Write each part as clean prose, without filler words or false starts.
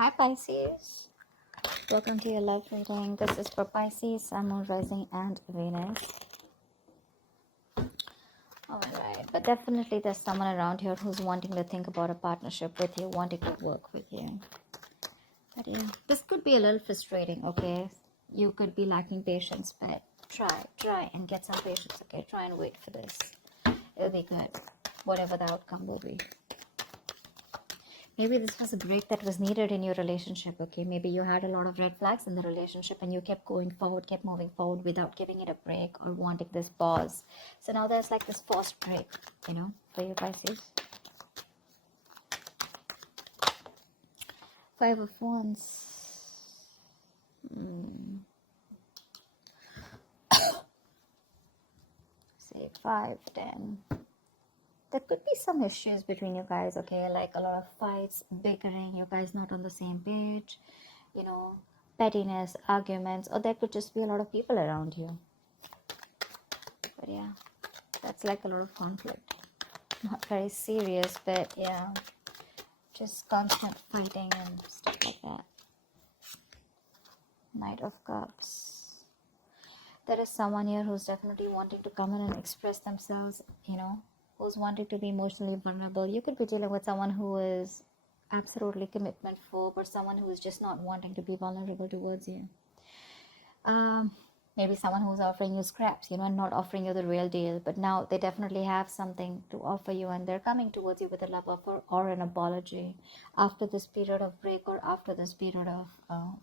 Hi Pisces, welcome to your love reading. This is for Pisces, Sun, Moon, Rising and Venus. Alright, but definitely there's someone around here who's wanting to think about a partnership with you, wanting to work with you. But yeah, this could be a little frustrating, okay? You could be lacking patience, but try and get some patience, okay? Try and wait for this. It'll be good, whatever the outcome will be. Maybe this was a break that was needed in your relationship, okay? Maybe you had a lot of red flags in the relationship and you kept going forward, kept moving forward without giving it a break or wanting this pause. So now there's like this forced break, for you Pisces. Five of Wands. Say 5, 10. There could be some issues between you guys, okay? Like a lot of fights, bickering, you guys not on the same page, pettiness, arguments, or there could just be a lot of people around you. But yeah, that's like a lot of conflict. Not very serious, but yeah, just constant fighting and stuff like that. Knight of Cups. There is someone here who's definitely wanting to come in and express themselves, who's wanting to be emotionally vulnerable. You could be dealing with someone who is absolutely commitment phobe or someone who is just not wanting to be vulnerable towards you. Maybe someone who's offering you scraps, and not offering you the real deal, but now they definitely have something to offer you and they're coming towards you with a love offer or an apology after this period of break or after this period of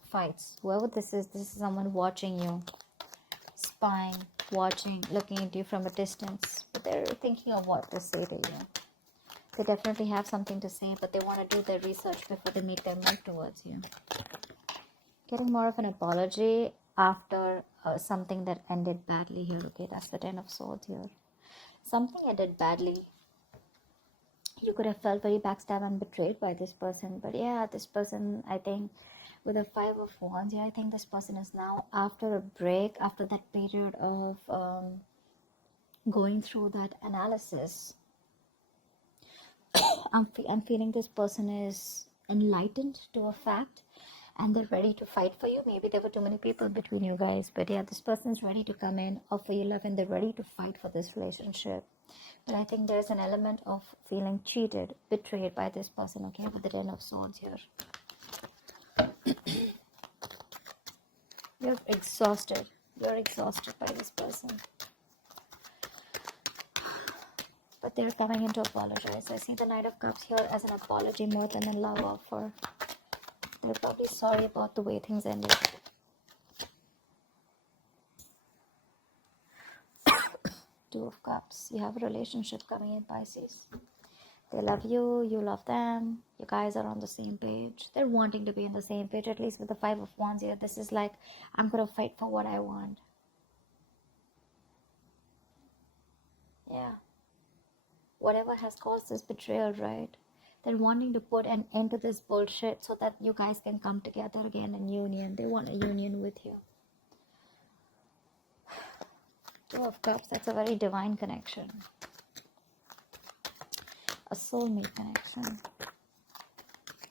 fights. Whoever this is someone watching you, spying, watching, looking at you from a distance, but they're thinking of what to say to you. They definitely have something to say, but they want to do their research before they make their move towards you. Getting more of an apology after something that ended badly here, okay? That's the 10 of Swords here. Something ended badly. You could have felt very backstabbed and betrayed by this person, but yeah, this person, I think, with a 5 of Wands, I think this person is now after a break, after that period of going through that analysis. I'm feeling this person is enlightened to a fact and they're ready to fight for you. Maybe there were too many people between you guys, but yeah, this person is ready to come in, offer you love, and they're ready to fight for this relationship. But I think there's an element of feeling cheated, betrayed by this person, okay, with the 10 of Swords here. You're exhausted. You're exhausted by this person. But they're coming in to apologize. I see the Knight of Cups here as an apology more than a love offer. They're probably sorry about the way things ended. Two of Cups. You have a relationship coming in, Pisces. They love you, you love them. You guys are on the same page. They're wanting to be on the same page, at least with the 5 of Wands here. This is like, I'm going to fight for what I want. Yeah. Whatever has caused this betrayal, right? They're wanting to put an end to this bullshit so that you guys can come together again in union. They want a union with you. Two of Cups, that's a very divine connection. A soulmate connection.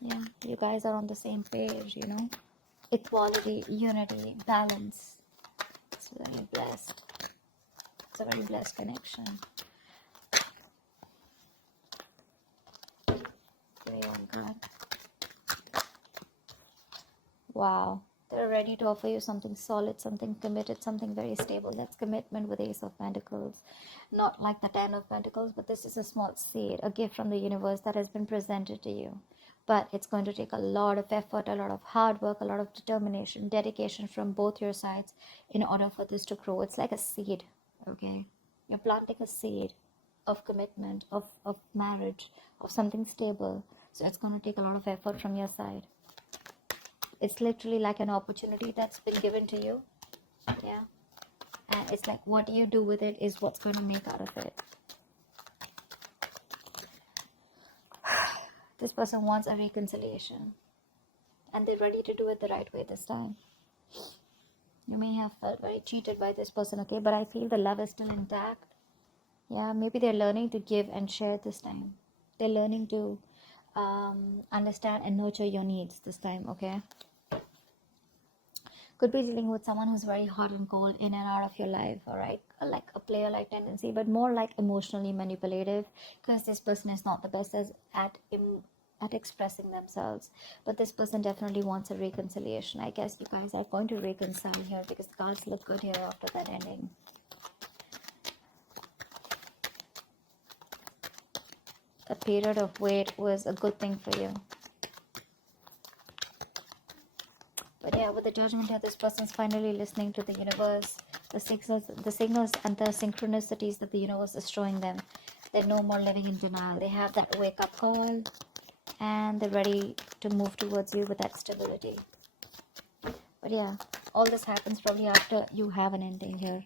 Yeah, you guys are on the same page, Equality, unity, balance. It's very blessed. It's a very blessed connection. God. Wow. They're ready to offer you something solid, something committed, something very stable. That's commitment with Ace of Pentacles. Not like the 10 of Pentacles, but this is a small seed, a gift from the universe that has been presented to you. But it's going to take a lot of effort, a lot of hard work, a lot of determination, dedication from both your sides in order for this to grow. It's like a seed, okay? You're planting a seed of commitment, of marriage, of something stable. So it's going to take a lot of effort from your side. It's literally like an opportunity that's been given to you. Yeah. And it's like what you do with it is what's going to make out of it. This person wants a reconciliation. And they're ready to do it the right way this time. You may have felt very cheated by this person, okay? But I feel the love is still intact. Yeah, maybe they're learning to give and share this time. They're learning to understand and nurture your needs this time, okay? Could be dealing with someone who's very hot and cold in and out of your life, all right? Like a player like tendency, but more like emotionally manipulative, because this person is not the best at expressing themselves. But this person definitely wants a reconciliation. I guess you guys are going to reconcile here, because the cards look good here after that ending. A period of wait was a good thing for you. But yeah, with the judgment here, this person is finally listening to the universe, the signals and the synchronicities that the universe is showing them. They're no more living in denial. They have that wake-up call, and they're ready to move towards you with that stability. But yeah, all this happens probably after you have an ending here.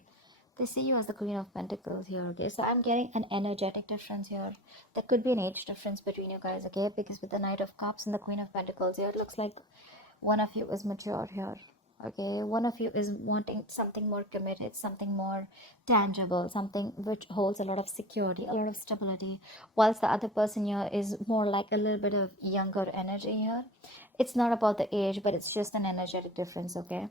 They see you as the Queen of Pentacles here, okay? So I'm getting an energetic difference here. There could be an age difference between you guys, okay? Because with the Knight of Cups and the Queen of Pentacles here, it looks like one of you is mature here, okay? One of you is wanting something more committed, something more tangible, something which holds a lot of security, a lot of stability, whilst the other person here is more like a little bit of younger energy here. It's not about the age, but it's just an energetic difference, okay?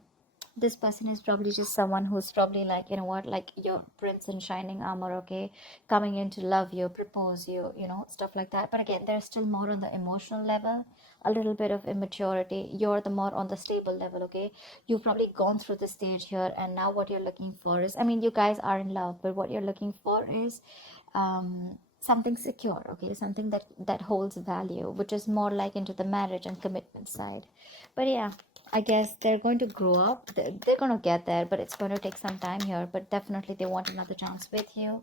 This person is probably just someone who's probably like, you know what, like your prince in shining armor, okay, coming in to love you, propose you, you know, stuff like that. But again, there's still more on the emotional level, a little bit of immaturity. You're the more on the stable level, okay? You've probably gone through the stage here, and now what you're looking for is, I mean, you guys are in love, but what you're looking for is something secure, okay? Something that holds value, which is more like into the marriage and commitment side. But yeah, I guess they're going to grow up. They're going to get there, but it's going to take some time here. But definitely they want another chance with you,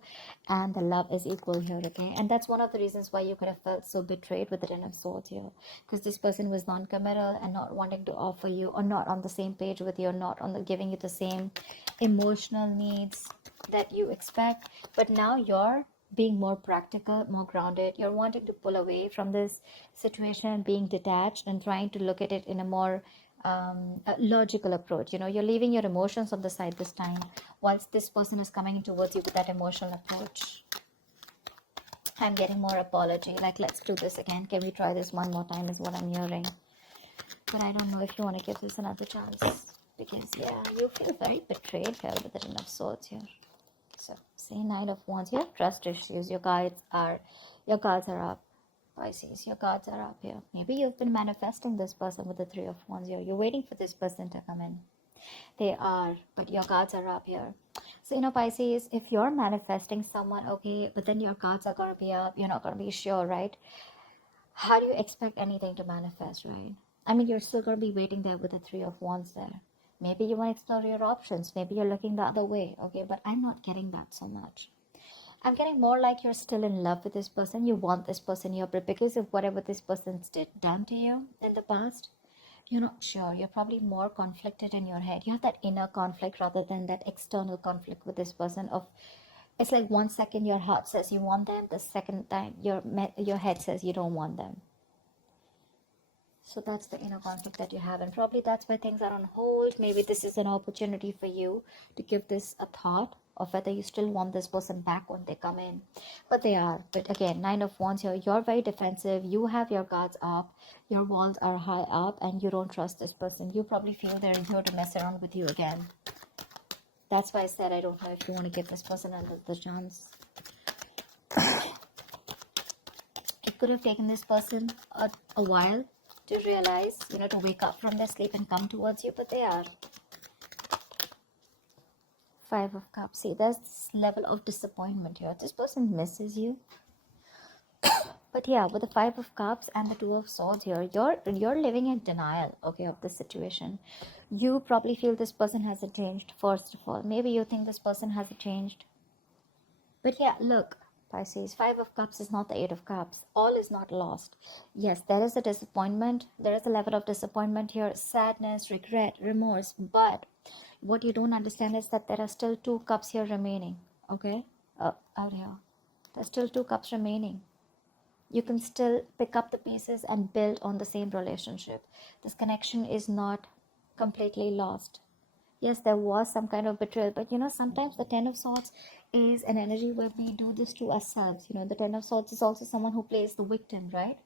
and the love is equal here, okay? And that's one of the reasons why you could have felt so betrayed with the Ten of Swords here, because this person was non-committal and not wanting to offer you, or not on the same page with you, or not on the giving you the same emotional needs that you expect. But now you're being more practical, more grounded. You're wanting to pull away from this situation, being detached and trying to look at it in a more a logical approach. You know, you're leaving your emotions on the side this time, whilst this person is coming towards you with that emotional approach. I'm getting more apology, like, let's do this again, can we try this one more time, is what I'm hearing. But I don't know if you want to give this another chance, because yeah, you feel very betrayed here with the Ten of Swords here. So see, Knight of Wands, you have trust issues. Your cards are up. Pisces, your cards are up here. Maybe you've been manifesting this person with the Three of Wands here. You're waiting for this person to come in. They are, but your cards are up here. So, you know, Pisces, if you're manifesting someone, okay, but then your cards are going to be up, you're not going to be sure, right? How do you expect anything to manifest, right? I mean, you're still going to be waiting there with the Three of Wands there. Maybe you want to explore your options. Maybe you're looking the other way, okay? But I'm not getting that so much. I'm getting more like you're still in love with this person. You want this person here, but because of whatever this person's done to you in the past, you're not sure. You're probably more conflicted in your head. You have that inner conflict rather than that external conflict with this person. Of it's like 1 second your heart says you want them, the second time your head says you don't want them. So that's the inner conflict that you have, and probably that's why things are on hold. Maybe this is an opportunity for you to give this a thought of whether you still want this person back when they come in. But they are. But again, Nine of Wands here, you're very defensive. You have your guards up. Your walls are high up, and you don't trust this person. You probably feel they're here to mess around with you again. That's why I said I don't know if you want to give this person another chance. It could have taken this person a while to realize, you know, to wake up from their sleep and come towards you, but they are. Five of Cups. See, there's this level of disappointment here. This person misses you. But yeah, with the Five of Cups and the Two of Swords here, you're living in denial, okay, of the situation. You probably feel this person hasn't changed, first of all. Maybe you think this person hasn't changed. But yeah, look, Pisces, Five of Cups is not the Eight of Cups. All is not lost. Yes, there is a disappointment. There is a level of disappointment here, sadness, regret, remorse. But what you don't understand is that there are still two cups here remaining, okay? Out here. There's still two cups remaining. You can still pick up the pieces and build on the same relationship. This connection is not completely lost. Yes, there was some kind of betrayal, but you know, sometimes the Ten of Swords is an energy where we do this to ourselves. You know, the Ten of Swords is also someone who plays the victim, right?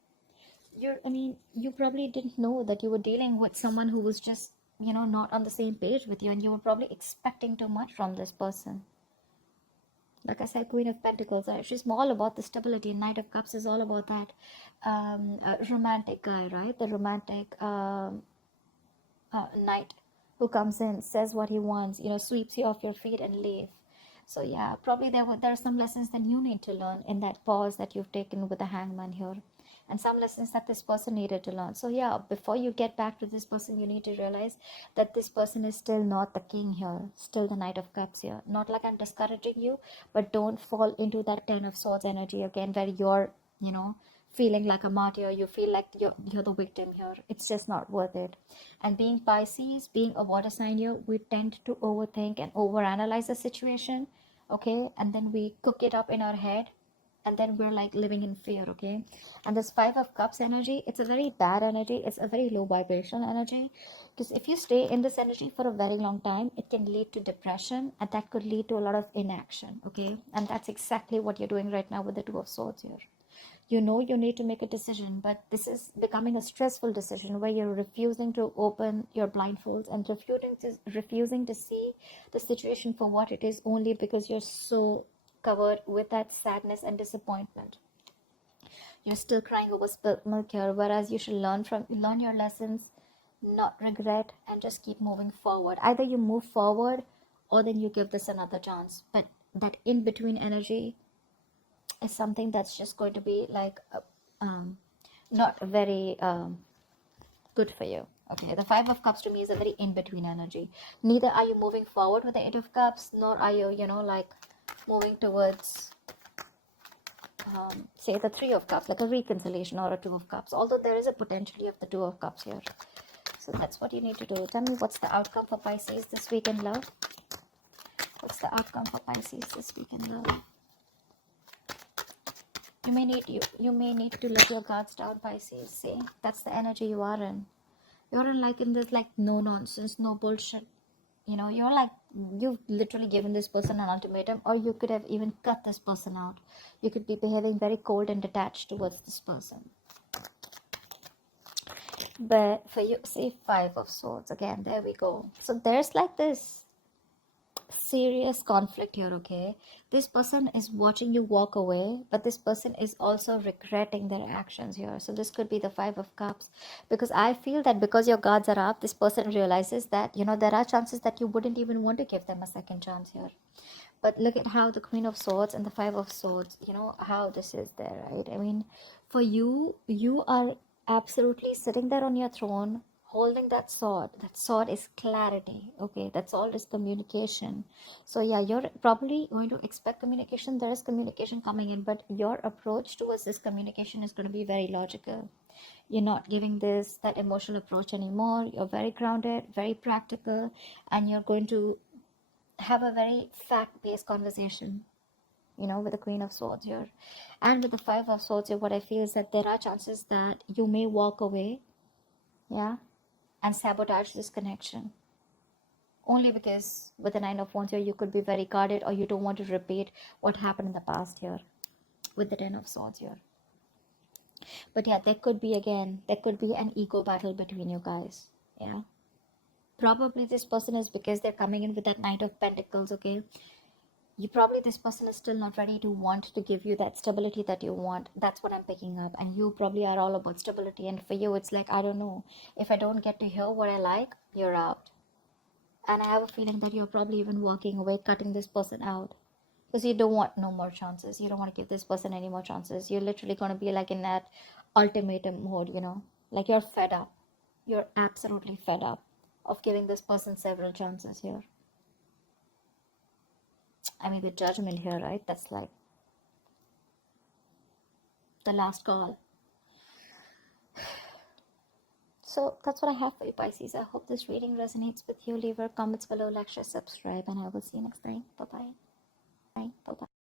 you probably didn't know that you were dealing with someone who was just, not on the same page with you, and you were probably expecting too much from this person. Like I said, Queen of Pentacles, she's all about the stability. Knight of Cups is all about that romantic guy, right? The romantic knight who comes in, says what he wants, sweeps you off your feet and leave. So yeah, probably there are some lessons that you need to learn in that pause that you've taken with the Hangman here, and some lessons that this person needed to learn. So yeah, before you get back to this person, you need to realize that this person is still not the king here, still the Knight of Cups here. Not like I'm discouraging you, but don't fall into that Ten of Swords energy again, where you're, feeling like a martyr. You feel like you're the victim here. It's just not worth it. And being Pisces, being a water sign here, we tend to overthink and overanalyze the situation, okay? And then we cook it up in our head, and then we're like living in fear, okay? And this Five of Cups energy, it's a very bad energy. It's a very low vibrational energy, because if you stay in this energy for a very long time, it can lead to depression, and that could lead to a lot of inaction, okay? And that's exactly what you're doing right now with the Two of Swords here. You need to make a decision, but this is becoming a stressful decision where you're refusing to open your blindfolds and refusing to see the situation for what it is, only because you're so covered with that sadness and disappointment. You're still crying over spilt milk here, whereas you should learn your lessons, not regret, and just keep moving forward. Either you move forward, or then you give this another chance. But that in between energy is something that's just going to be like not very good for you. Okay, the Five of Cups to me is a very in-between energy. Neither are you moving forward with the Eight of Cups, nor are you, like moving towards, say, the Three of Cups, like a reconciliation, or a Two of Cups. Although there is a potentially of the Two of Cups here. So that's what you need to do. Tell me, what's the outcome for Pisces this week in love? What's the outcome for Pisces this week in love? You may need to let your guards down, Pisces. See, that's the energy you are in. You're in this like no nonsense, no bullshit. You're like, you've literally given this person an ultimatum, or you could have even cut this person out. You could be behaving very cold and detached towards this person. But for you, see, Five of Swords again. There we go. So there's like this serious conflict here, okay? This person is watching you walk away, but this person is also regretting their actions here. So this could be the Five of Cups, because I feel that because your guards are up, this person realizes that, there are chances that you wouldn't even want to give them a second chance here. But look at how the Queen of Swords and the Five of Swords, how this is there, right? I mean, for you, you are absolutely sitting there on your throne, holding that sword. That sword is clarity, okay? That sword is communication. So yeah, you're probably going to expect communication. There is communication coming in, but your approach towards this communication is going to be very logical. You're not giving that emotional approach anymore. You're very grounded, very practical, and you're going to have a very fact-based conversation, with the Queen of Swords here. And with the Five of Swords here, what I feel is that there are chances that you may walk away, yeah, and sabotage this connection. Only because with the Nine of Wands here, you could be very guarded, or you don't want to repeat what happened in the past here with the Ten of Swords here. But yeah, there could be an ego battle between you guys, yeah. Probably this person is, because they're coming in with that Knight of Pentacles, okay? This person is still not ready to want to give you that stability that you want. That's what I'm picking up. And you probably are all about stability, and for you it's like, I don't know, if I don't get to hear what I like, you're out. And I have a feeling that you're probably even walking away, cutting this person out, because you don't want no more chances. You don't want to give this person any more chances. You're literally going to be like in that ultimatum mode, like you're fed up. You're absolutely fed up of giving this person several chances here. I mean, the Judgment here, right? That's like the last call. So that's what I have for you, Pisces. I hope this reading resonates with you. Leave your comments below, like, share, subscribe, and I will see you next time. Bye-bye. Bye. Bye-bye.